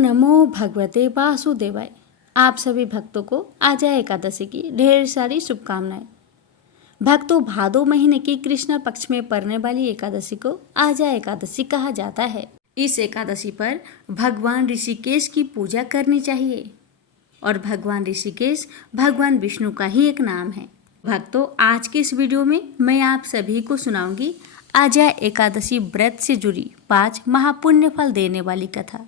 नमो भगवते वासुदेवाय। आप सभी भक्तों को आजा एकादशी की ढेर सारी शुभकामनाएं। भक्तों, भादो महीने की कृष्ण पक्ष में पड़ने वाली एकादशी को आजा एकादशी कहा जाता है। इस एकादशी पर भगवान ऋषिकेश की पूजा करनी चाहिए और भगवान ऋषिकेश भगवान विष्णु का ही एक नाम है। भक्तों, आज के इस वीडियो में मैं आप सभी को सुनाऊंगी आजा एकादशी व्रत से जुड़ी 5 महापुण्य फल देने वाली कथा।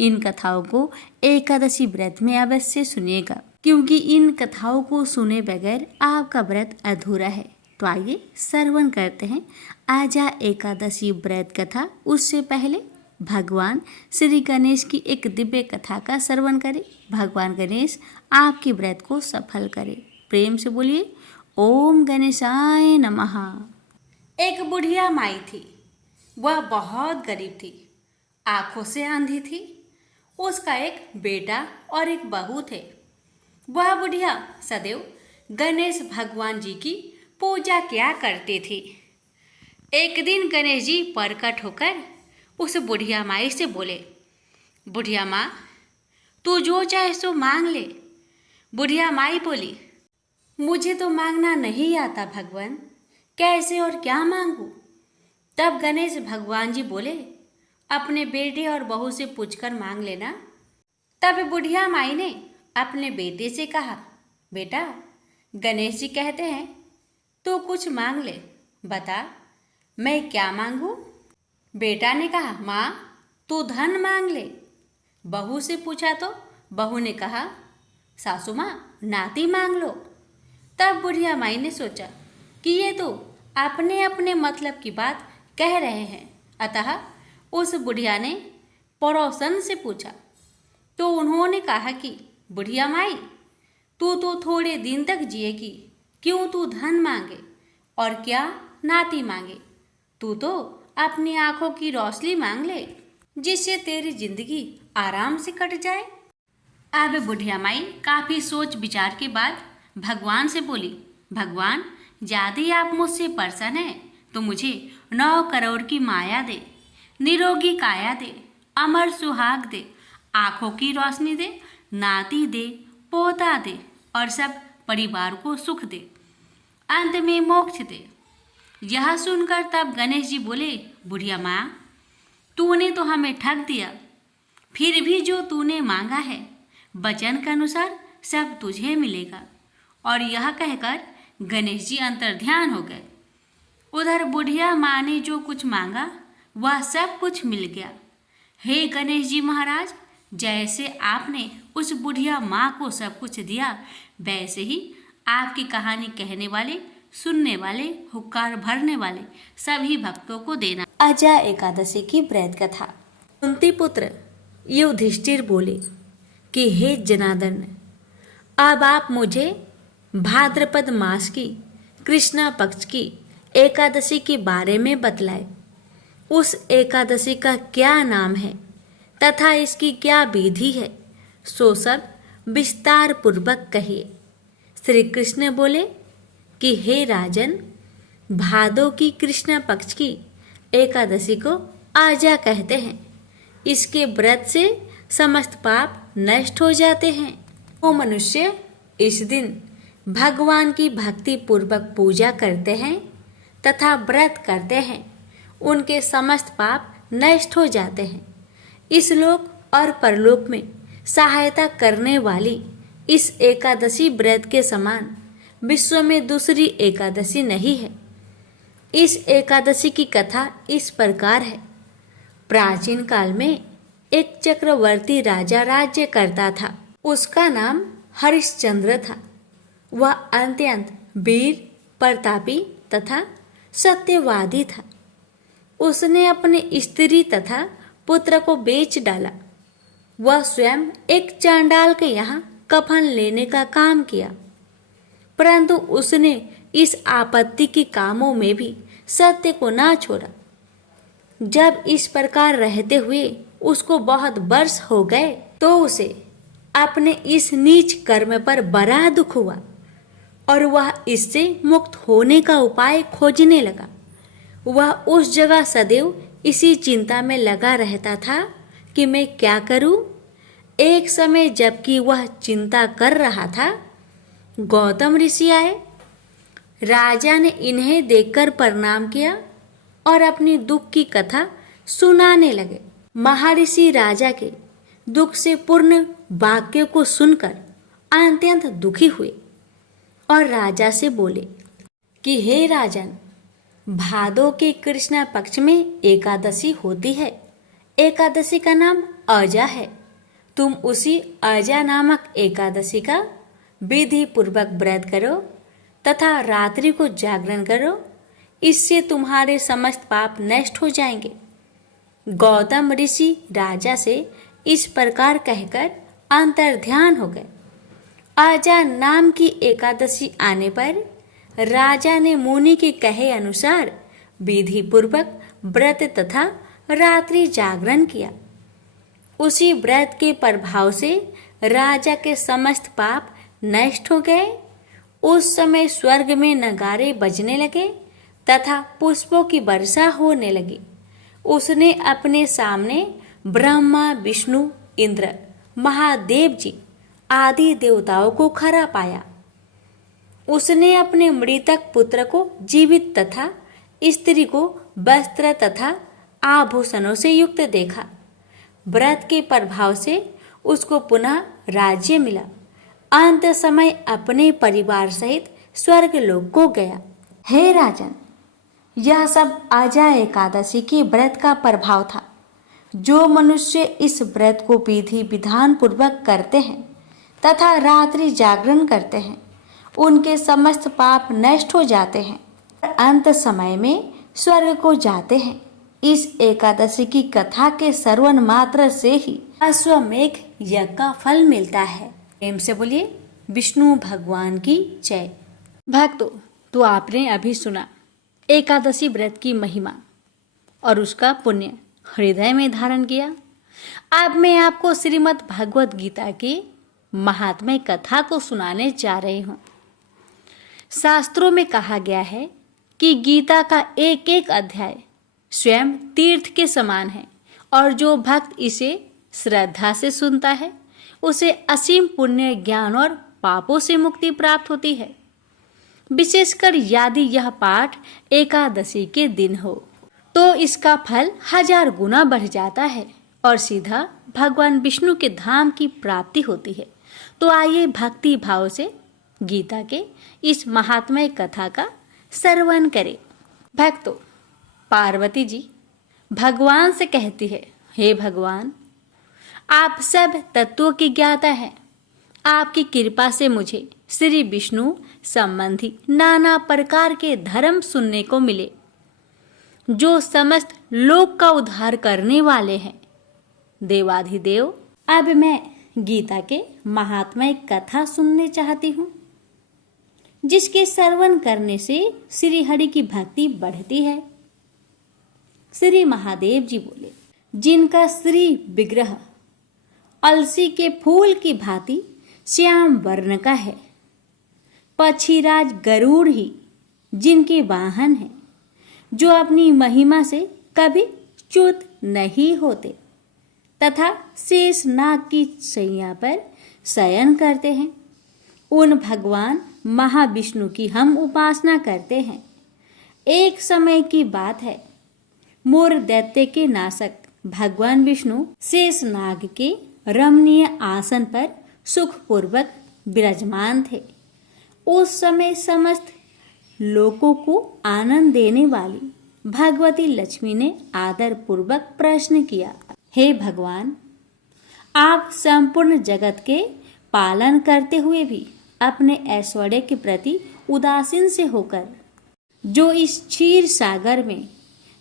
इन कथाओं को एकादशी व्रत में अवश्य सुनिएगा, क्योंकि इन कथाओं को सुने बगैर आपका व्रत अधूरा है। तो आइए श्रवण करते हैं आजा एकादशी व्रत कथा। उससे पहले भगवान श्री गणेश की एक दिव्य कथा का श्रवण करें। भगवान गणेश आपके व्रत को सफल करें। प्रेम से बोलिए ओम गणेशाय नमः। एक बुढ़िया माई थी। वह बहुत गरीब थी, आंखों से अंधी थी। उसका एक बेटा और एक बहू थे। वह बुढ़िया सदैव गणेश भगवान जी की पूजा किया करती थी। एक दिन गणेश जी प्रकट होकर उस बुढ़िया माई से बोले, बुढ़िया माँ, तू जो चाहे सो मांग ले। बुढ़िया माई बोली, मुझे तो मांगना नहीं आता भगवान, कैसे और क्या मांगू। तब गणेश भगवान जी बोले, अपने बेटे और बहू से पूछकर मांग लेना। तब बुढ़िया माई ने अपने बेटे से कहा, बेटा, गणेश जी कहते हैं तू कुछ मांग ले, बता मैं क्या मांगू। बेटा ने कहा, माँ तू धन मांग ले। बहू से पूछा तो बहू ने कहा, सासू माँ नाती मांग लो। तब बुढ़िया माई ने सोचा कि ये तो अपने अपने मतलब की बात कह रहे हैं, अतः उस बुढ़िया ने पड़ोसन से पूछा तो उन्होंने कहा कि बुढ़िया माई, तू तो थोड़े दिन तक जिएगी, क्यों तू धन मांगे और क्या नाती मांगे। तू तो अपनी आंखों की रोशनी मांग ले, जिससे तेरी जिंदगी आराम से कट जाए। अब बुढ़िया माई काफ़ी सोच विचार के बाद भगवान से बोली, भगवान, यदि आप मुझसे प्रसन्न हैं तो मुझे 9 करोड़ की माया दे, निरोगी काया दे, अमर सुहाग दे, आँखों की रोशनी दे, नाती दे, पोता दे और सब परिवार को सुख दे, अंत में मोक्ष दे। यह सुनकर तब गणेश जी बोले, बुढ़िया माँ, तूने तो हमें ठग दिया। फिर भी जो तूने मांगा है वचन के अनुसार सब तुझे मिलेगा। और यह कहकर गणेश जी अंतर्ध्यान हो गए। उधर बुढ़िया माँ ने जो कुछ मांगा वह सब कुछ मिल गया। हे गणेश जी महाराज, जैसे आपने उस बुढ़िया माँ को सब कुछ दिया, वैसे ही आपकी कहानी कहने वाले, सुनने वाले, हुक्कार भरने वाले सभी भक्तों को देना। आजा एकादशी की व्रत कथा। कुंती पुत्र युधिष्ठिर बोले कि हे जनार्दन, अब आप मुझे भाद्रपद मास की कृष्णा पक्ष की एकादशी के बारे में बतलाए। उस एकादशी का क्या नाम है तथा इसकी क्या विधि है, सो सब विस्तार पूर्वक कहिए। श्री कृष्ण बोले कि हे राजन, भादो की कृष्ण पक्ष की एकादशी को आजा कहते हैं। इसके व्रत से समस्त पाप नष्ट हो जाते हैं। वो मनुष्य इस दिन भगवान की भक्ति पूर्वक पूजा करते हैं तथा व्रत करते हैं, उनके समस्त पाप नष्ट हो जाते हैं। इस लोक और परलोक में सहायता करने वाली इस एकादशी व्रत के समान विश्व में दूसरी एकादशी नहीं है। इस एकादशी की कथा इस प्रकार है। प्राचीन काल में एक चक्रवर्ती राजा राज्य करता था। उसका नाम हरिश्चंद्र था। वह अत्यंत वीर, प्रतापी तथा सत्यवादी था। उसने अपने स्त्री तथा पुत्र को बेच डाला। वह स्वयं एक चांडाल के यहाँ कफन लेने का काम किया, परंतु उसने इस आपत्ति के कामों में भी सत्य को ना छोड़ा। जब इस प्रकार रहते हुए उसको बहुत वर्ष हो गए तो उसे अपने इस नीच कर्म पर बड़ा दुख हुआ और वह इससे मुक्त होने का उपाय खोजने लगा। वह उस जगह सदैव इसी चिंता में लगा रहता था कि मैं क्या करूं, एक समय जबकि वह चिंता कर रहा था, गौतम ऋषि आए। राजा ने इन्हें देखकर प्रणाम किया और अपनी दुख की कथा सुनाने लगे। महर्षि राजा के दुख से पूर्ण वाक्य को सुनकर अत्यंत दुखी हुए और राजा से बोले कि हे राजन, भादो के कृष्ण पक्ष में एकादशी होती है। एकादशी का नाम अजा है। तुम उसी अजा नामक एकादशी का विधि पूर्वक व्रत करो तथा रात्रि को जागरण करो। इससे तुम्हारे समस्त पाप नष्ट हो जाएंगे। गौतम ऋषि राजा से इस प्रकार कहकर अंतर्ध्यान हो गए। अजा नाम की एकादशी आने पर राजा ने मुनि के कहे अनुसार विधि पूर्वक व्रत तथा रात्रि जागरण किया। उसी व्रत के प्रभाव से राजा के समस्त पाप नष्ट हो गए। उस समय स्वर्ग में नगारे बजने लगे तथा पुष्पों की वर्षा होने लगी। उसने अपने सामने ब्रह्मा, विष्णु, इंद्र, महादेव जी आदि देवताओं को खड़ा पाया। उसने अपने मृतक पुत्र को जीवित तथा स्त्री को वस्त्र तथा आभूषणों से युक्त देखा। व्रत के प्रभाव से उसको पुनः राज्य मिला। अंत समय अपने परिवार सहित स्वर्ग लोक को गया। हे राजन, यह सब अजा एकादशी के व्रत का प्रभाव था। जो मनुष्य इस व्रत को विधि विधान पूर्वक करते हैं तथा रात्रि जागरण करते हैं, उनके समस्त पाप नष्ट हो जाते हैं, अंत समय में स्वर्ग को जाते हैं। इस एकादशी की कथा के श्रवण मात्र से ही अश्वमेघ यज्ञ का फल मिलता है। प्रेम से बोलिए विष्णु भगवान की जय। भक्तों, तो आपने अभी सुना एकादशी व्रत की महिमा और उसका पुण्य हृदय में धारण किया। अब मैं आपको श्रीमद् भगवत गीता की महात्म्य कथा को सुनाने जा रही हूँ। शास्त्रों में कहा गया है कि गीता का एक एक अध्याय स्वयं तीर्थ के समान है और जो भक्त इसे श्रद्धा से सुनता है उसे असीम पुण्य, ज्ञान और पापों से मुक्ति प्राप्त होती है। विशेषकर यदि यह पाठ एकादशी के दिन हो तो इसका फल 1000 गुना बढ़ जाता है और सीधा भगवान विष्णु के धाम की प्राप्ति होती है। तो आइए भक्ति भाव से गीता के इस महात्म्य कथा का श्रवण करें। भक्तों, पार्वती जी भगवान से कहती है, हे भगवान, आप सब तत्वों की ज्ञाता हैं। आपकी कृपा से मुझे श्री विष्णु संबंधी नाना प्रकार के धर्म सुनने को मिले जो समस्त लोक का उद्धार करने वाले हैं। देवाधिदेव, अब मैं गीता के महात्म्य कथा सुनने चाहती हूँ, जिसके श्रवण करने से श्री हरि की भक्ति बढ़ती है। श्री महादेव जी बोले, जिनका श्री विग्रह अलसी के फूल की भांति श्याम वर्ण का है, पक्षीराज गरुड़ ही जिनके वाहन हैं, जो अपनी महिमा से कभी च्युत नहीं होते तथा शेष नाग की शैया पर शयन करते हैं, उन भगवान महाविष्णु की हम उपासना करते हैं। एक समय की बात है, मोर दैत्य के नाशक भगवान विष्णु शेष नाग के रमणीय आसन पर सुखपूर्वक विराजमान थे। उस समय समस्त लोगों को आनंद देने वाली भगवती लक्ष्मी ने आदर पूर्वक प्रश्न किया, हे भगवान, आप संपूर्ण जगत के पालन करते हुए भी अपने ऐश्वर्य के प्रति उदासीन से होकर जो इस क्षीर सागर में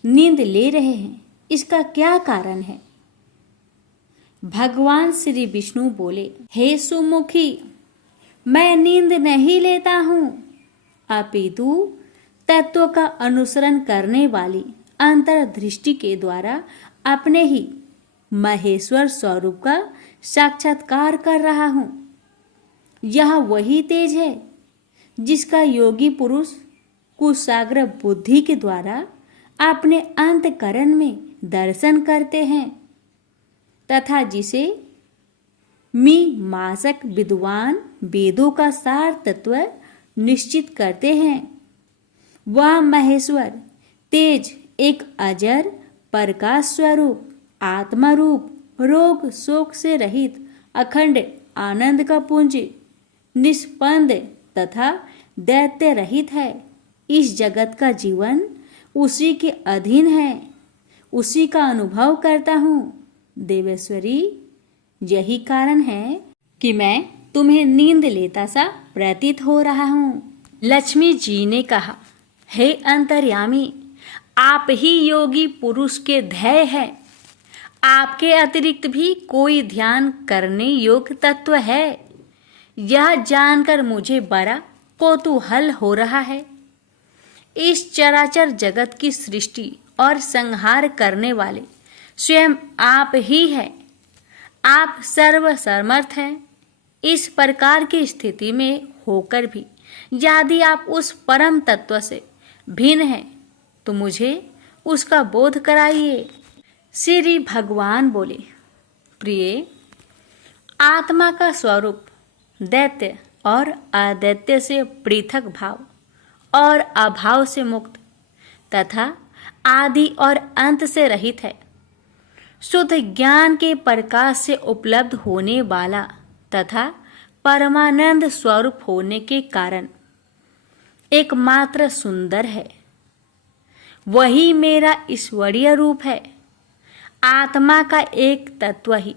नींद ले रहे हैं, इसका क्या कारण है? भगवान श्री विष्णु बोले, हे सुमुखी, मैं नींद नहीं लेता हूँ, अपितु तत्व का अनुसरण करने वाली अंतर्दृष्टि के द्वारा अपने ही महेश्वर स्वरूप का साक्षात्कार कर रहा हूँ। यह वही तेज है जिसका योगी पुरुष कुशाग्र बुद्धि के द्वारा अपने अंतकरण में दर्शन करते हैं तथा जिसे मीमांसक विद्वान वेदों का सार तत्व निश्चित करते हैं। वह महेश्वर तेज एक अजर प्रकाश स्वरूप आत्मा रूप रोग शोक से रहित अखंड आनंद का पुंज निष्पंद तथा दैत्य रहित है। इस जगत का जीवन उसी के अधीन है, उसी का अनुभव करता हूँ। देवेश्वरी, यही कारण है कि मैं तुम्हें नींद लेता सा प्रतीत हो रहा हूँ। लक्ष्मी जी ने कहा, हे अंतर्यामी, आप ही योगी पुरुष के ध्येय है। आपके अतिरिक्त भी कोई ध्यान करने योग्य तत्व है, यह जानकर मुझे बड़ा कौतूहल हो रहा है। इस चराचर जगत की सृष्टि और संहार करने वाले स्वयं आप ही हैं। आप सर्वसमर्थ हैं। इस प्रकार की स्थिति में होकर भी यदि आप उस परम तत्व से भिन्न हैं तो मुझे उसका बोध कराइए। श्री भगवान बोले, प्रिय, आत्मा का स्वरूप दैत्य और अदैत्य से पृथक भाव और अभाव से मुक्त तथा आदि और अंत से रहित है। शुद्ध ज्ञान के प्रकाश से उपलब्ध होने वाला तथा परमानंद स्वरूप होने के कारण एकमात्र सुंदर है। वही मेरा ईश्वरीय रूप है। आत्मा का एक तत्व ही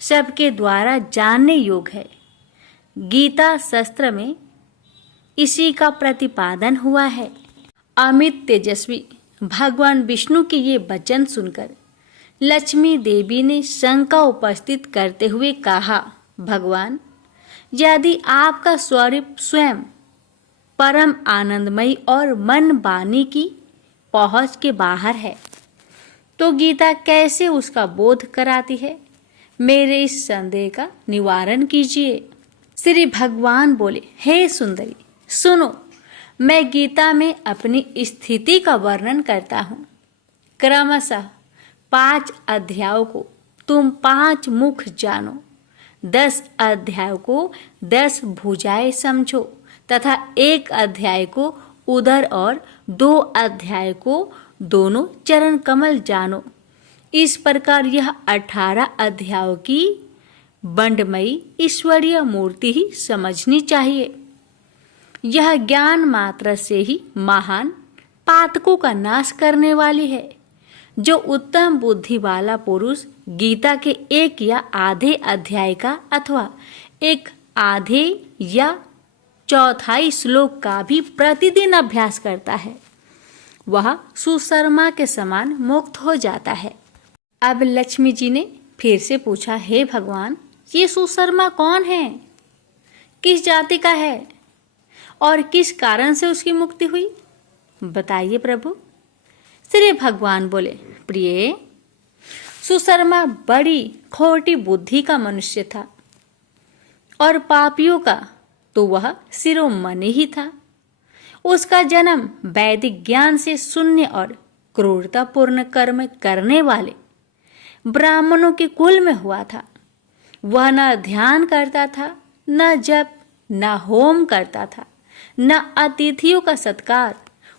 सबके द्वारा जानने योग्य है। गीता शास्त्र में इसी का प्रतिपादन हुआ है। अमित तेजस्वी भगवान विष्णु के ये वचन सुनकर लक्ष्मी देवी ने शंका उपस्थित करते हुए कहा, भगवान, यदि आपका स्वरूप स्वयं परम आनंदमयी और मन वाणी की पहुंच के बाहर है तो गीता कैसे उसका बोध कराती है? मेरे इस संदेह का निवारण कीजिए। श्री भगवान बोले, हे सुंदरी, सुनो, मैं गीता में अपनी स्थिति का वर्णन करता हूँ। क्रमशः 5 अध्यायों को तुम 5 मुख जानो, 10 अध्यायों को 10 भुजाएं समझो तथा 1 अध्याय को उदर और 2 अध्याय को दोनों चरण कमल जानो। इस प्रकार यह 18 अध्यायों की बंडमयी ईश्वरीय मूर्ति ही समझनी चाहिए। यह ज्ञान मात्र से ही महान पातकों का नाश करने वाली है। जो उत्तम बुद्धि वाला पुरुष गीता के 1 या आधे अध्याय का अथवा 1 आधे या चौथाई श्लोक का भी प्रतिदिन अभ्यास करता है, वह सुशर्मा के समान मुक्त हो जाता है। अब लक्ष्मी जी ने फिर से पूछा, हे भगवान, ये सुशर्मा कौन है? किस जाति का है और किस कारण से उसकी मुक्ति हुई? बताइए प्रभु। श्री भगवान बोले, प्रिय, सुशर्मा बड़ी खोटी बुद्धि का मनुष्य था और पापियों का तो वह शिरोमणि ही था। उसका जन्म वैदिक ज्ञान से शून्य और क्रूरतापूर्ण कर्म करने वाले ब्राह्मणों के कुल में हुआ था। वह न ध्यान करता था, न जप, न होम करता था, न अतिथियों का सत्कार।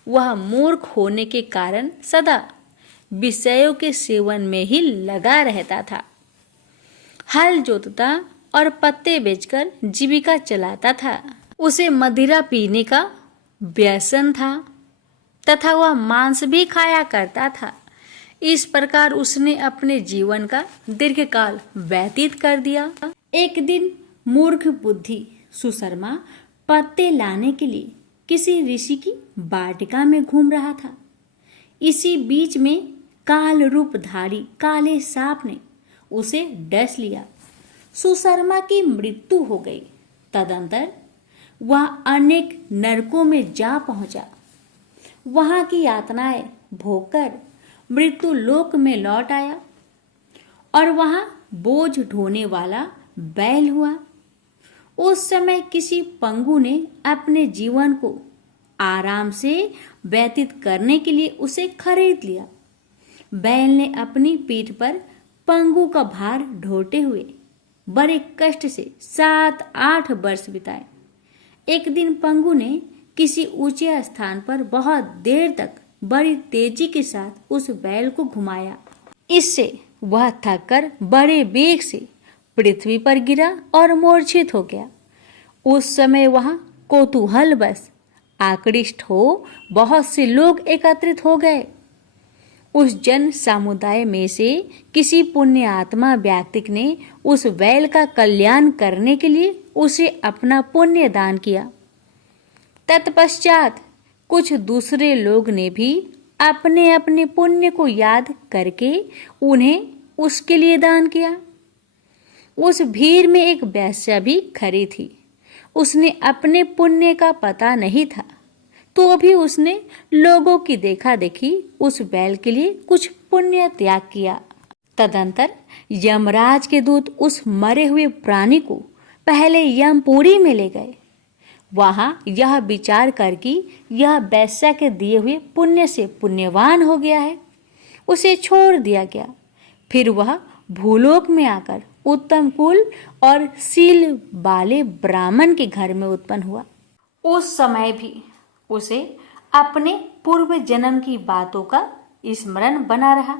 वह मूर्ख होने के कारण सदा विषयों के सेवन में ही लगा रहता था। हल जोतता और पत्ते बेचकर जीविका चलाता था। उसे मदिरा पीने का व्यसन था तथा वह मांस भी खाया करता था। इस प्रकार उसने अपने जीवन का दीर्घकाल व्यतीत कर दिया। एक दिन मूर्ख बुद्धि सुशर्मा पत्ते लाने के लिए किसी ऋषि की वाटिका में घूम रहा था। इसी बीच में काल रूपधारी काले सांप ने उसे डस लिया। सुशर्मा की मृत्यु हो गई। तदंतर वह अनेक नरकों में जा पहुंचा। वहां की यातनाएं भोगकर मृत्यु लोक में लौट आया और वहां बोझ ढोने वाला बैल हुआ। उस समय किसी पंगु ने अपने जीवन को आराम से व्यतीत करने के लिए उसे खरीद लिया। बैल ने अपनी पीठ पर पंगु का भार ढोते हुए बड़े कष्ट से 7-8 वर्ष बिताए। एक दिन पंगु ने किसी ऊंचे स्थान पर बहुत देर तक बड़ी तेजी के साथ उस बैल को घुमाया। इससे वह थककर बड़े वेग से पृथ्वी पर गिरा और मूर्छित हो गया। उस समय वहां कौतूहलवश आकृष्ट हो बहुत से लोग एकत्रित हो गए। उस जन समुदाय में से किसी पुण्य आत्मा व्यक्ति ने उस बैल का कल्याण करने के लिए उसे अपना पुण्य दान किया। तत्पश्चात कुछ दूसरे लोग ने भी अपने अपने पुण्य को याद करके उन्हें उसके लिए दान किया। उस भीड़ में एक वेश्या भी खड़ी थी। उसने अपने पुण्य का पता नहीं था, तो भी उसने लोगों की देखा देखी उस बैल के लिए कुछ पुण्य त्याग किया। तदंतर यमराज के दूत उस मरे हुए प्राणी को पहले यमपुरी में ले गए। वहां यह विचार कर कि यह वेश्या के दिए हुए पुण्य से पुण्यवान हो गया है, उसे छोड़ दिया गया। फिर वह भूलोक में आकर उत्तम कुल और शील वाले ब्राह्मण के घर में उत्पन्न हुआ। उस समय भी उसे अपने पूर्व जन्म की बातों का स्मरण बना रहा।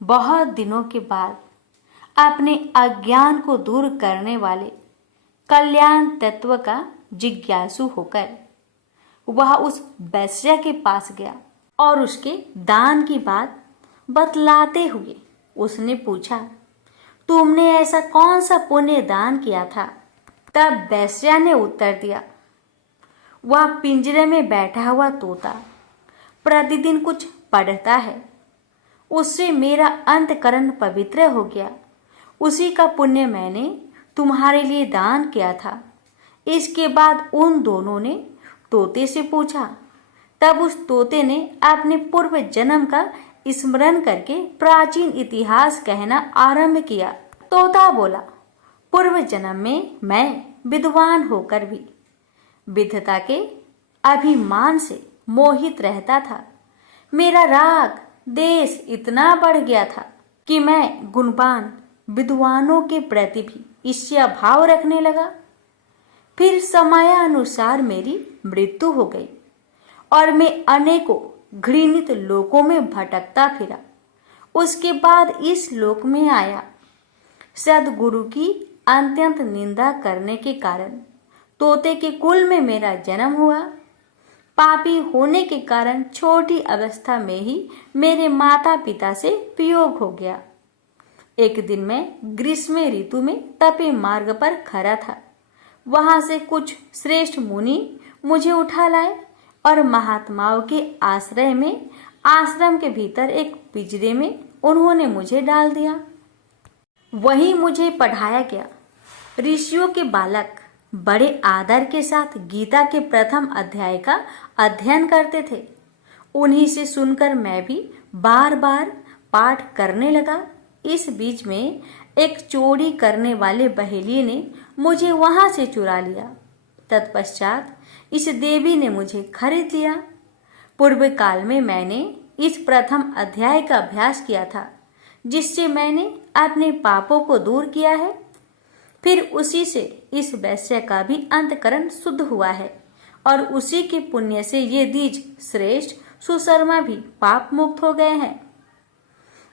बहुत दिनों के बाद अपने अज्ञान को दूर करने वाले कल्याण तत्व का जिज्ञासु होकर वह उस वैश्या के पास गया और उसके दान की बात बतलाते हुए उसने पूछा, तुमने ऐसा कौन सा पुण्य दान किया था? तब वैश्या ने उत्तर दिया, वह पिंजरे में बैठा हुआ तोता प्रतिदिन कुछ पढ़ता है, उससे मेरा अंतकरण पवित्र हो गया। उसी का पुण्य मैंने तुम्हारे लिए दान किया था। इसके बाद उन दोनों ने तोते से पूछा। तब उस तोते ने अपने पूर्व जन्म का स्मरण करके प्राचीन इतिहास कहना आरंभ किया। तोता बोला, पूर्व जन्म में मैं विद्वान होकर भी विद्वता के अभिमान से मोहित रहता था। मेरा राग देश इतना बढ़ गया था कि मैं गुणवान विद्वानों के प्रति भी ईर्ष्या भाव रखने लगा। फिर समयानुसार मेरी मृत्यु हो गई और मैं अनेकों घृणित लोकों में भटकता फिरा। उसके बाद इस लोक में आया। सद्गुरु की अत्यंत निंदा करने के कारण तोते के कुल में मेरा जन्म हुआ। पापी होने के कारण छोटी अवस्था में ही मेरे माता पिता से वियोग हो गया। एक दिन मैं ग्रीष्म ऋतु में तपे मार्ग पर खड़ा था। वहां से कुछ श्रेष्ठ मुनि मुझे उठा लाए और महात्माओं के आश्रय में आश्रम के भीतर एक पिंजरे में उन्होंने मुझे डाल दिया। वहीं मुझे पढ़ाया गया। ऋषियों के बालक बड़े आदर के साथ गीता के प्रथम अध्याय का अध्ययन करते थे। उन्हीं से सुनकर मैं भी बार बार पाठ करने लगा। इस बीच में एक चोरी करने वाले बहेलिये ने मुझे वहां से चुरा लिया। तत्पश्चात इस देवी ने मुझे खरीद लिया। पूर्व काल में मैंने इस प्रथम अध्याय का अभ्यास किया था, जिससे मैंने अपने पापों को दूर किया है। फिर उसी से इस वैश्य का भी अंतकरण शुद्ध हुआ है और उसी के पुण्य से ये द्विज श्रेष्ठ सुशर्मा भी पाप मुक्त हो गए हैं।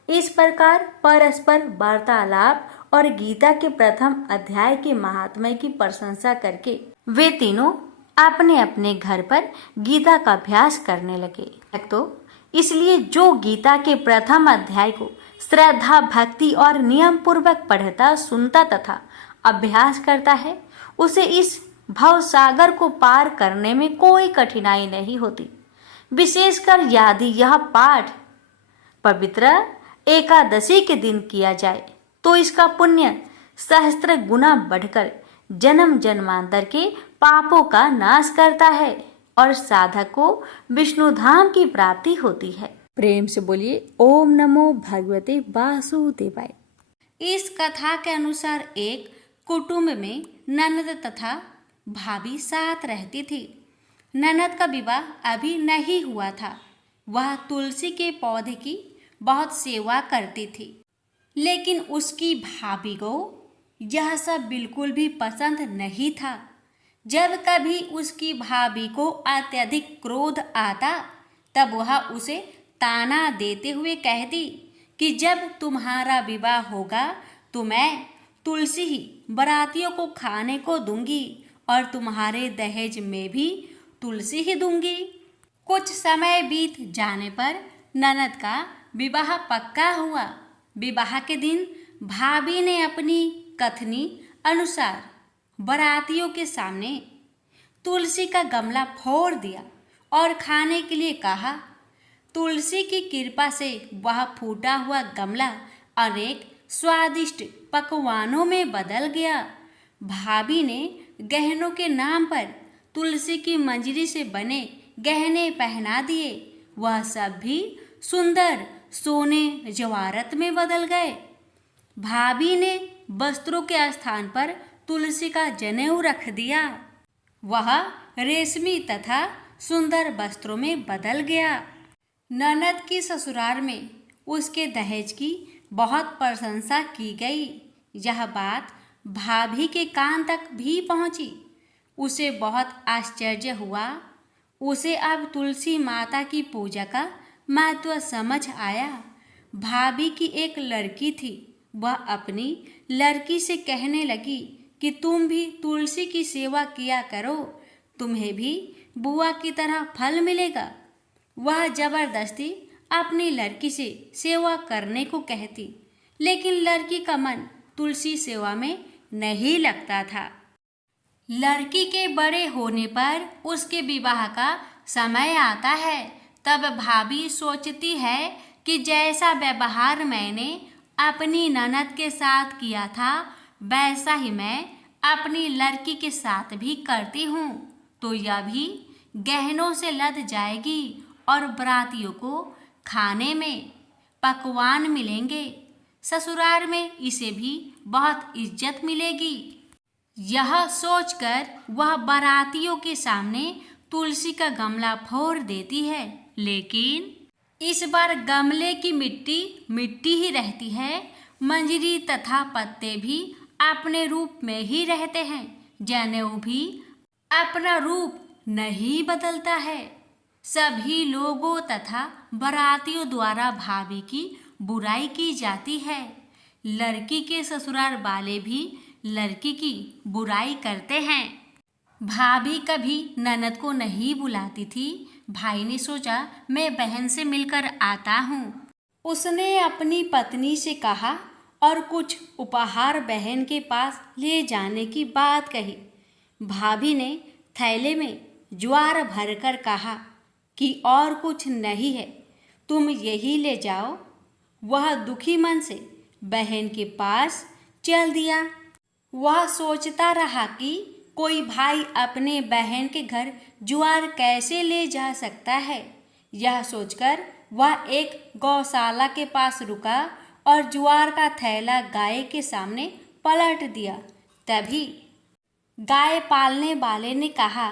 इस प्रकार परस्पर वार्तालाप और गीता के प्रथम अध्याय के महात्म्य की प्रशंसा करके वे तीनों अपने अपने घर पर गीता का अभ्यास करने लगे। तो इसलिए जो गीता के प्रथम अध्याय को श्रद्धा भक्ति और नियम पूर्वक पढ़ता सुनता तथा अभ्यास करता है, उसे इस भव सागर को पार करने में कोई कठिनाई नहीं होती। विशेषकर यदि यह पाठ पवित्र एकादशी के दिन किया जाए तो इसका पुण्य सहस्त्र गुना बढ़कर जन्म जन्मांतर के पापों का नाश करता है और साधक को विष्णु धाम की प्राप्ति होती है। प्रेम से बोलिए ओम नमो भगवते वासुदेवाय। इस कथा के अनुसार एक कुटुंब में ननद तथा भाभी साथ रहती थी। ननद का विवाह अभी नहीं हुआ था। वह तुलसी के पौधे की बहुत सेवा करती थी, लेकिन उसकी भाभी को यह सब बिल्कुल भी पसंद नहीं था। जब कभी उसकी भाभी को अत्यधिक क्रोध आता तब वह उसे ताना देते हुए कहती कि जब तुम्हारा विवाह होगा तो मैं तुलसी ही बारातियों को खाने को दूंगी और तुम्हारे दहेज में भी तुलसी ही दूंगी। कुछ समय बीत जाने पर ननद का विवाह पक्का हुआ। विवाह के दिन भाभी ने अपनी कथनी अनुसार बारातियों के सामने तुलसी का गमला फोड़ दिया और खाने के लिए कहा। तुलसी की कृपा से वह फूटा हुआ गमला अनेक स्वादिष्ट पकवानों में बदल गया। भाभी ने गहनों के नाम पर तुलसी की मंजरी से बने गहने पहना दिए। वह सब भी सुंदर सोने जवाहरत में बदल गए। भाभी ने वस्त्रों के स्थान पर तुलसी का जनेऊ रख दिया। वह रेशमी तथा सुंदर वस्त्रों में बदल गया। ननद की ससुराल में उसके दहेज की बहुत प्रशंसा की गई। यह बात भाभी के कान तक भी पहुंची। उसे बहुत आश्चर्य हुआ। उसे अब तुलसी माता की पूजा का महत्व समझ आया। भाभी की एक लड़की थी। वह अपनी लड़की से कहने लगी कि तुम भी तुलसी की सेवा किया करो, तुम्हें भी बुआ की तरह फल मिलेगा। वह जबरदस्ती अपनी लड़की से सेवा करने को कहती, लेकिन लड़की का मन तुलसी सेवा में नहीं लगता था। लड़की के बड़े होने पर उसके विवाह का समय आता है। तब भाभी सोचती है कि जैसा व्यवहार मैंने अपनी ननद के साथ किया था वैसा ही मैं अपनी लड़की के साथ भी करती हूँ, तो यह भी गहनों से लद जाएगी और बारातियों को खाने में पकवान मिलेंगे। ससुराल में इसे भी बहुत इज्जत मिलेगी। यह सोचकर वह बारातियों के सामने तुलसी का गमला फोड़ देती है, लेकिन इस बार गमले की मिट्टी मिट्टी ही रहती है। मंजरी तथा पत्ते भी अपने रूप में ही रहते हैं। जनेऊ भी अपना रूप नहीं बदलता है। सभी लोगों तथा बारातियों द्वारा भाभी की बुराई की जाती है। लड़की के ससुराल वाले भी लड़की की बुराई करते हैं। भाभी कभी ननद को नहीं बुलाती थी। भाई ने सोचा मैं बहन से मिलकर आता हूँ। उसने अपनी पत्नी से कहा और कुछ उपहार बहन के पास ले जाने की बात कही। भाभी ने थैले में ज्वार भरकर कहा कि और कुछ नहीं है, तुम यही ले जाओ। वह दुखी मन से बहन के पास चल दिया। वह सोचता रहा कि कोई भाई अपने बहन के घर ज्वार कैसे ले जा सकता है। यह सोचकर वह एक गौशाला के पास रुका और ज्वार का थैला गाय के सामने पलट दिया। तभी गाय पालने वाले ने कहा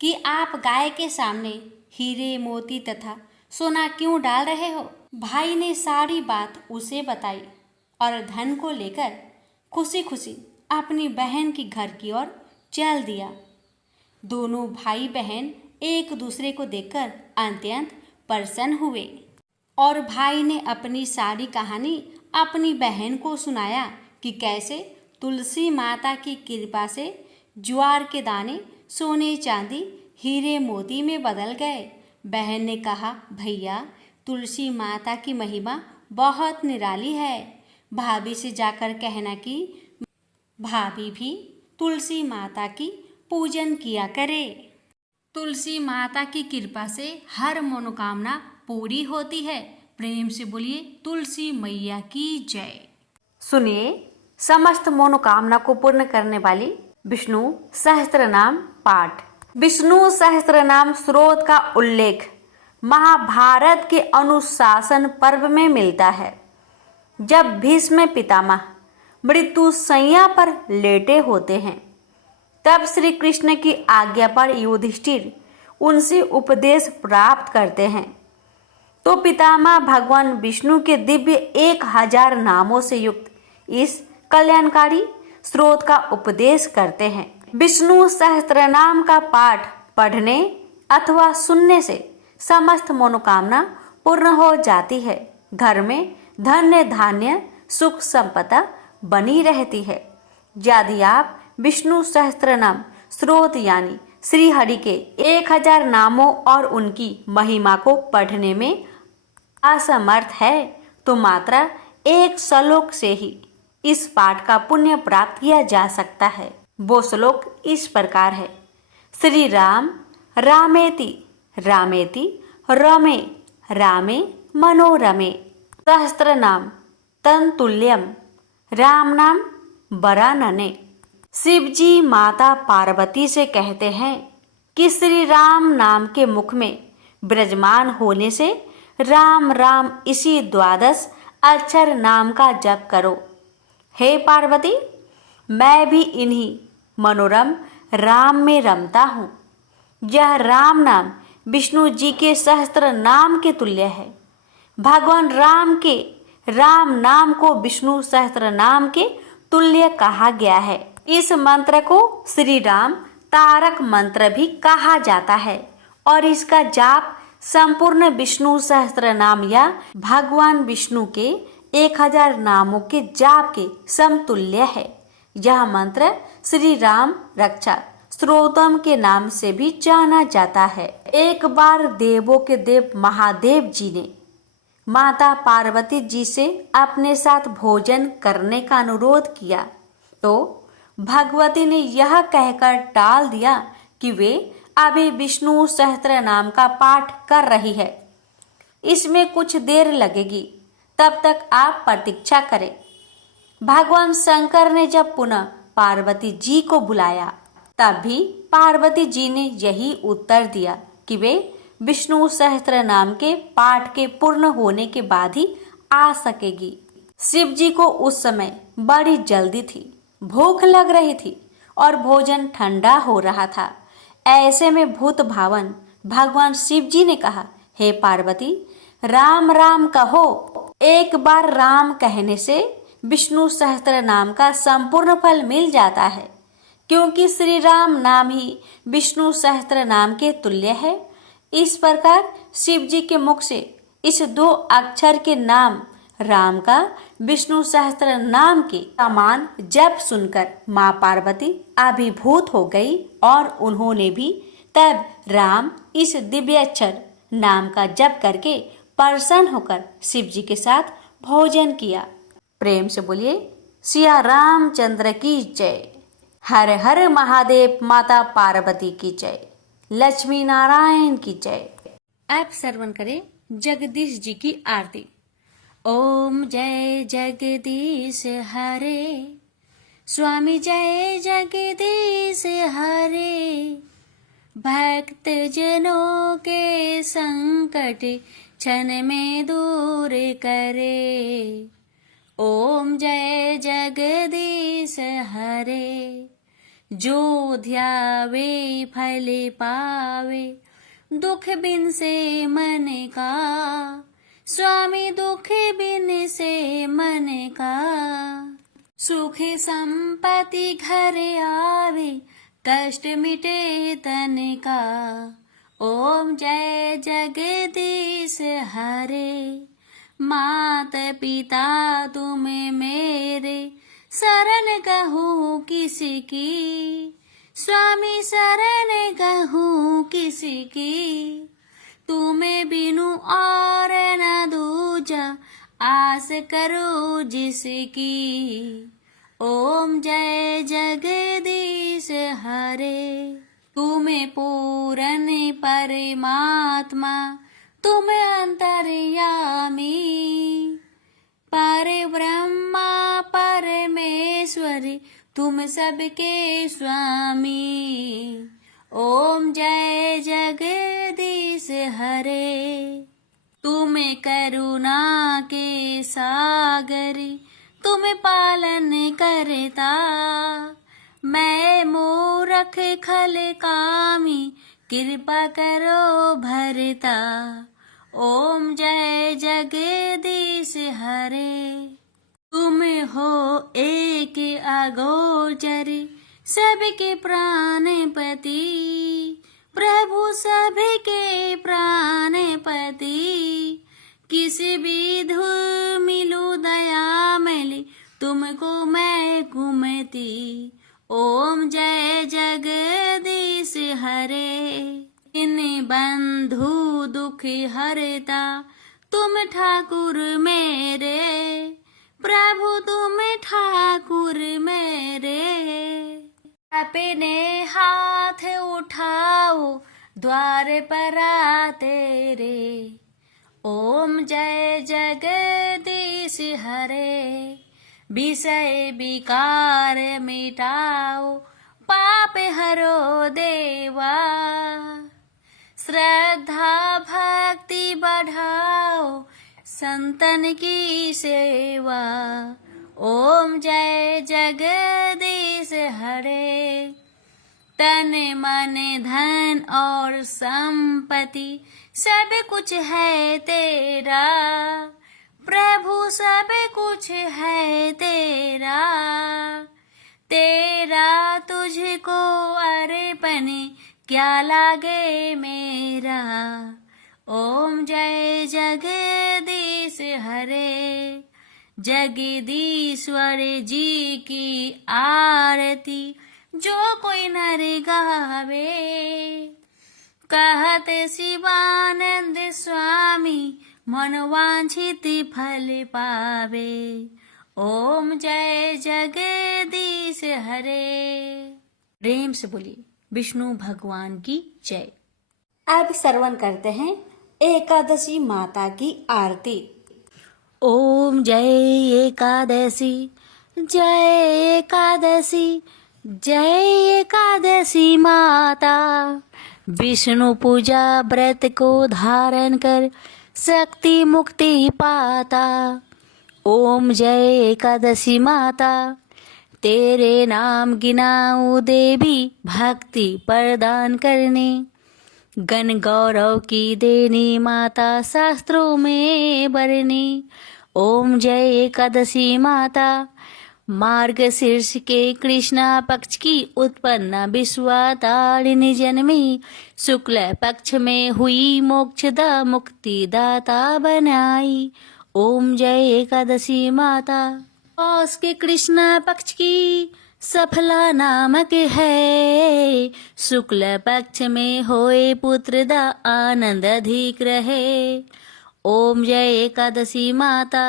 कि आप गाय के सामने हीरे मोती तथा सोना क्यों डाल रहे हो। भाई ने सारी बात उसे बताई और धन को लेकर खुशी खुशी अपनी बहन की घर की ओर चल दिया। दोनों भाई बहन एक दूसरे को देखकर अत्यंत प्रसन्न हुए और भाई ने अपनी सारी कहानी अपनी बहन को सुनाया कि कैसे तुलसी माता की कृपा से ज्वार के दाने सोने चांदी हीरे मोती में बदल गए। बहन ने कहा, भैया तुलसी माता की महिमा बहुत निराली है। भाभी से जाकर कहना कि भाभी भी तुलसी माता की पूजन किया करे। तुलसी माता की कृपा से हर मनोकामना पूरी होती है। प्रेम से बोलिए तुलसी मैया की जय। सुनिए समस्त मनोकामना को पूर्ण करने वाली विष्णु सहस्त्र नाम पाठ। विष्णु सहस्त्र नाम स्रोत का उल्लेख महाभारत के अनुशासन पर्व में मिलता है। जब भीष्म पितामह मृत्यु शैया पर लेटे होते हैं तब श्री कृष्ण की आज्ञा पर युधिष्ठिर उनसे उपदेश प्राप्त करते हैं। तो पितामह भगवान विष्णु के दिव्य 1000 नामों से युक्त इस कल्याणकारी स्रोत का उपदेश करते हैं। विष्णु सहस्त्र नाम का पाठ पढ़ने अथवा सुनने से समस्त मनोकामना पूर्ण हो जाती है। घर में धन्य धान्य सुख संपदा बनी रहती है। यदि आप विष्णु सहस्त्र नाम स्रोत यानी श्री हरि के 1000 नामों और उनकी महिमा को पढ़ने में असमर्थ है तो मात्र एक श्लोक से ही इस पाठ का पुण्य प्राप्त किया जा सकता है। वो श्लोक इस प्रकार है। श्री राम रामेति रामेति रमे रामे मनोरमे सहस्त्र नाम तन्तुल्यम राम नाम बरानने। शिव जी माता पार्वती से कहते हैं कि श्री राम नाम के मुख में विराजमान होने से राम राम इसी 12 अक्षर नाम का जप करो। हे पार्वती, मैं भी इन्हीं मनोरम राम में रमता हूँ। यह राम नाम विष्णु जी के सहस्त्र नाम के तुल्य है। भगवान राम के राम नाम को विष्णु सहस्त्र नाम के तुल्य कहा गया है। इस मंत्र को श्री राम तारक मंत्र भी कहा जाता है और इसका जाप संपूर्ण विष्णु सहस्त्र नाम या भगवान विष्णु के 1000 नामों के जाप के समतुल्य है। यह मंत्र श्री राम रक्षा स्त्रोतम के नाम से भी जाना जाता है। एक बार देवों के देव महादेव जी ने माता पार्वती जी से अपने साथ भोजन करने का अनुरोध किया तो भगवती ने यह कहकर टाल दिया कि वे अभी विष्णु सहस्त्र नाम का पाठ कर रही है, इसमें कुछ देर लगेगी, तब तक आप प्रतीक्षा करें। भगवान शंकर ने जब पुनः पार्वती जी को बुलाया तब भी पार्वती जी ने यही उत्तर दिया कि वे विष्णु सहस्त्र नाम के पाठ के पूर्ण होने के बाद ही आ सकेगी। शिव जी को उस समय बड़ी जल्दी थी, भूख लग रही थी और भोजन ठंडा हो रहा था। ऐसे में भूत भावन भगवान शिव जी ने कहा, हे पार्वती, राम राम कहो। एक बार राम कहने से विष्णु सहस्त्र नाम का संपूर्ण फल मिल जाता है, क्योंकि श्री राम नाम ही विष्णु सहस्त्र नाम के तुल्य है। इस प्रकार शिव जी के मुख से इस 2 अक्षर के नाम राम का विष्णु सहस्त्र नाम के समान जप सुनकर माँ पार्वती अभिभूत हो गई और उन्होंने भी तब राम इस दिव्य अक्षर नाम का जप करके प्रसन्न होकर शिव जी के साथ भोजन किया। प्रेम से बोलिए सिया रामचंद्र की जय। हर हर महादेव, माता पार्वती की जय, लक्ष्मी नारायण की जय। आप श्रवण करें जगदीश जी की आरती। ओम जय जगदीश हरे, स्वामी जय जगदीश हरे। भक्त जनों के संकट क्षण में दूर करे। ओम जय जगदीश हरे। जो ध्यावे फल पावे, दुख बिन से मन का। स्वामी दुख बिन से मन का। सुख संपत्ति घर आवे, कष्ट मिटे तन का। ओम जय जगदीश हरे। मात पिता तुम मेरे, शरण कहूँ किसकी। स्वामी शरण कहूँ किसकी। तुम्हें बिनु और न दूजा, आस करो जिसकी। ओम जय जगदीश हरे। तुम्हें पूर्ण परमात्मा, तुम अंतर्यामी। पर ब्रह्मा परमेश्वरी, तुम सबके स्वामी। ओम जय जगदीश हरे। तुम करुणा के सागरी, तुम पालन करता। मैं मूरख खल कामी, कृपा करो भरता। ओम जय जगदीश हरे। तुम हो एक अघोर गोचर सबके प्राणपति, प्रभु सबके प्राणपति। किस विधु मिलूं दया मिली, तुमको मैं घूमती। ओम जय जगदीश हरे, इन बंधु दुख हरता, तुम ठाकुर मेरे, प्रभु तुम ठाकुर मेरे। अपने हाथ उठाओ द्वार पर तेरे, ओम जय जगदीश हरे। विषय विकार मिटाओ, पाप हरो देवा, श्रद्धा भक्ति बढ़ाओ, संतन की सेवा। ओम जय जगदीश हरे। तन मन धन और संपत्ति सब कुछ है तेरा, प्रभु सब कुछ है तेरा। तेरा तुझको अर्पण क्या लागे मेरा। ओम जय जगदीश हरे। जगदीश्वर जी की आरती जो कोई नर गावे, कहत शिवानंद स्वामी मनोवांछित फल पावे। ओम जय जगदीश हरे। प्रेम से बोलिए विष्णु भगवान की जय। अब श्रवण करते हैं एकादशी माता की आरती। ओम जय एकादशी, जय एकादशी, जय एकादशी माता। विष्णु पूजा व्रत को धारण कर शक्ति मुक्ति पाता। ओम जय एकादशी माता, तेरे नाम गिनाऊं देवी, भक्ति प्रदान करने। गण गौरव की देनी माता, शास्त्रों में बरनी। ओम जय एकादशी माता, मार्गशीर्ष के कृष्णा पक्ष की उत्पन्ना विश्वातारिणी जन्मी। शुक्ल पक्ष में हुई मोक्षदा मुक्ति दाता बनाई। ओम जय एकादशी माता, पौष के कृष्णा पक्ष की सफला नामक है। शुक्ल पक्ष में होए पुत्र दा आनंद अधिक रहे। ओम जय एकादशी माता,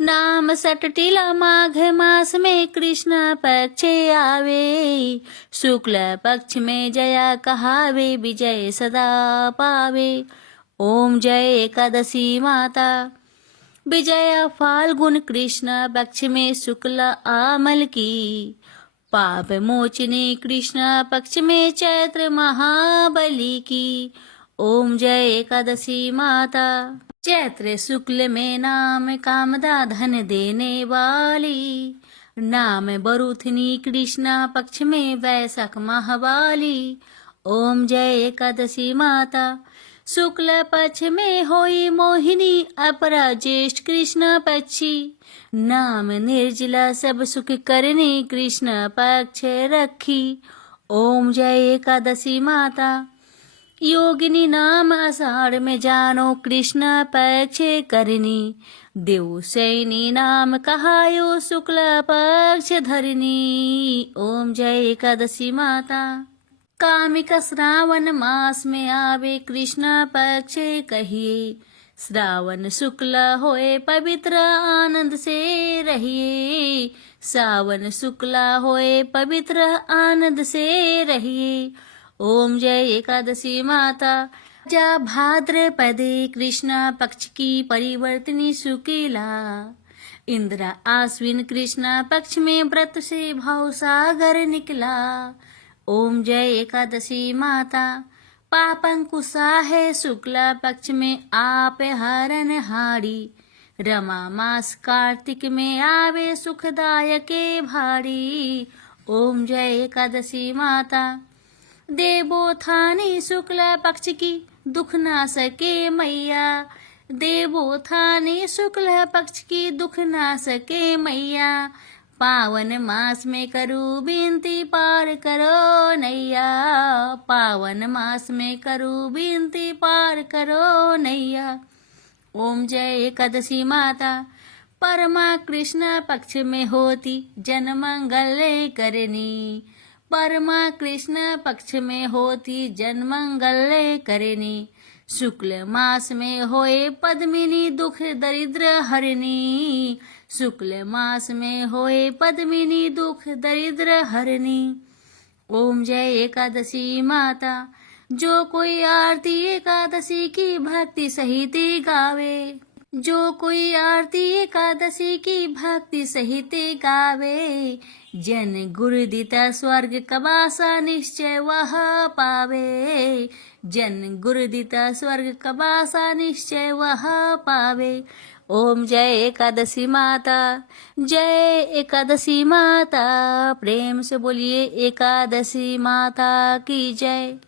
नाम सटटिला माघ मास में कृष्ण पक्ष आवे। शुक्ल पक्ष में जया कहावे, विजय सदा पावे। ओम जय एकादशी माता, विजया फाल्गुन कृष्ण पक्ष में शुक्ल आमल की। पाप मोचनी कृष्ण पक्ष में चैत्र महाबली की। ओम जय एकादशी माता, चैत्र शुक्ल में नाम कामदा धन देने वाली। नाम बरुथनी कृष्ण पक्ष में वैशाख महावाली। ओम जय एकादशी माता, शुक्ल पक्ष में होई मोहिनी अपरा ज्येष्ठ कृष्ण पक्षी। नाम निर्जला सब सुख करने कृष्ण पक्ष रखी। ओम जय एकादशी माता, योगिनी नाम आषाढ़ में जानो कृष्ण पक्ष करनी। देव सैनी नाम कहायो शुक्ल पक्ष धरनी। ओम जय एकादशी माता, कामिक श्रावण मास में आवे कृष्ण पक्ष कहिए। श्रावण शुक्ल होए पवित्र आनंद से रहिए। सावन शुक्ल होए पवित्र आनंद से रहिए। ओम जय एकादशी माता, जा भाद्रपदे कृष्ण पक्ष की परिवर्तनी शुक्ला। इंद्र आश्विन कृष्ण पक्ष में व्रत से भाव सागर निकला। ओम जय एकादशी माता, पापंकुशा है शुक्ला पक्ष में आप हरण हारी। रमा मास कार्तिक में आवे सुखदायके भारी। ओम जय एकादशी माता, देवोत्थानी शुक्ला पक्ष की दुख ना सके मैया। देवोत्थानी शुक्ला पक्ष की दुख ना सके मैया। पावन मास में करूँ विनती पार करो नैया, पावन मास में करूँ विनती पार करो नैया। ओम जय एकादशी माता, परमा कृष्ण पक्ष में होती जन मंगल करनी, परमा कृष्ण पक्ष में होती जन मंगल करनी। शुक्ल मास में होए पद्मिनी दुख दरिद्र हरनी, शुक्ल मास में होए पद्मिनी दुख दरिद्र हरनी। ओम जय एकादशी माता, जो कोई आरती एकादशी की भक्ति सहित गावे, जो कोई आरती एकादशी की भक्ति सहित गावे, जन गुरुदिता स्वर्ग कबासा निश्चय वह पावे, जन गुरुदिता स्वर्ग कबासा निश्चय वह पावे। ओम जय एकादशी माता, जय एकादशी माता, प्रेम से बोलिए एकादशी माता की जय।